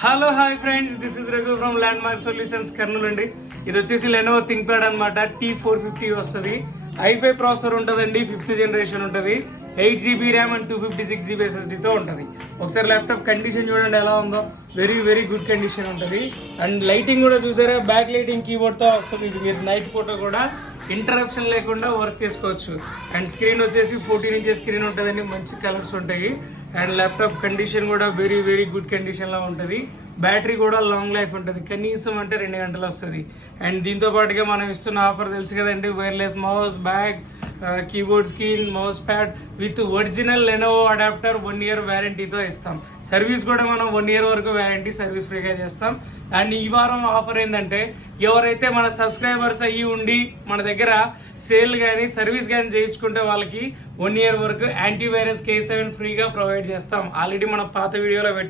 Hello hi friends, this is Raghu from land mark solutions Kurnool అండి. ఇది వచ్చేసి లెనోవో థింక్ ప్యాడ్ అనమాట. T450 వస్తుంది. i5 ప్రాసెసర్ ఉంటుందండి, 5th జనరేషన్ ఉంటుంది. 8GB ర్యామ్ అండ్ 256GB SSDతో ఉంటుంది. ఒకసారి ల్యాప్టాప్ కండిషన్ చూడండి ఎలా ఉందో, వెరీ వెరీ గుడ్ కండిషన్ ఉంటుంది. అండ్ లైటింగ్ కూడా చూసారా, బ్యాక్ లైటింగ్ కీబోర్డ్తో వస్తుంది. ఇది మీరు నైట్ ఫోటో కూడా ఇంటరప్షన్ లేకుండా వర్క్ చేసుకోవచ్చు. అండ్ స్క్రీన్ వచ్చేసి 14 ఇంచెస్ స్క్రీన్ ఉంటుందండి, మంచి కలర్స్ ఉంటాయి. అండ్ ల్యాప్టాప్ కండిషన్ కూడా వెరీ వెరీ గుడ్ కండిషన్లో ఉంటుంది. బ్యాటరీ కూడా లాంగ్ లైఫ్ ఉంటుంది, కనీసం అంటే 2 గంటలు వస్తుంది. అండ్ దీంతో పాటుగా మనం ఇస్తున్న ఆఫర్ తెలుసు కదండి, wireless mouse, bag, keyboard, screen, mouse pad with original Lenovo adapter 1 year వ్యారంటీతో ఇస్తాం. సర్వీస్ కూడా మనం 1 ఇయర్ వరకు వ్యారంటీ సర్వీస్ ఫ్రీగా చేస్తాం. అండ్ ఈ వారం ఆఫర్ ఏంటంటే, ఎవరైతే మన సబ్స్క్రైబర్స్ అయ్యి ఉండి మన దగ్గర సేల్ కానీ సర్వీస్ కానీ చేయించుకుంటే వాళ్ళకి 1 ఇయర్ వరకు యాంటీవైరస్ K7 ఫ్రీగా ప్రొవైడ్ చేస్తాం. ఆల్రెడీ మన పాత వీడియోలో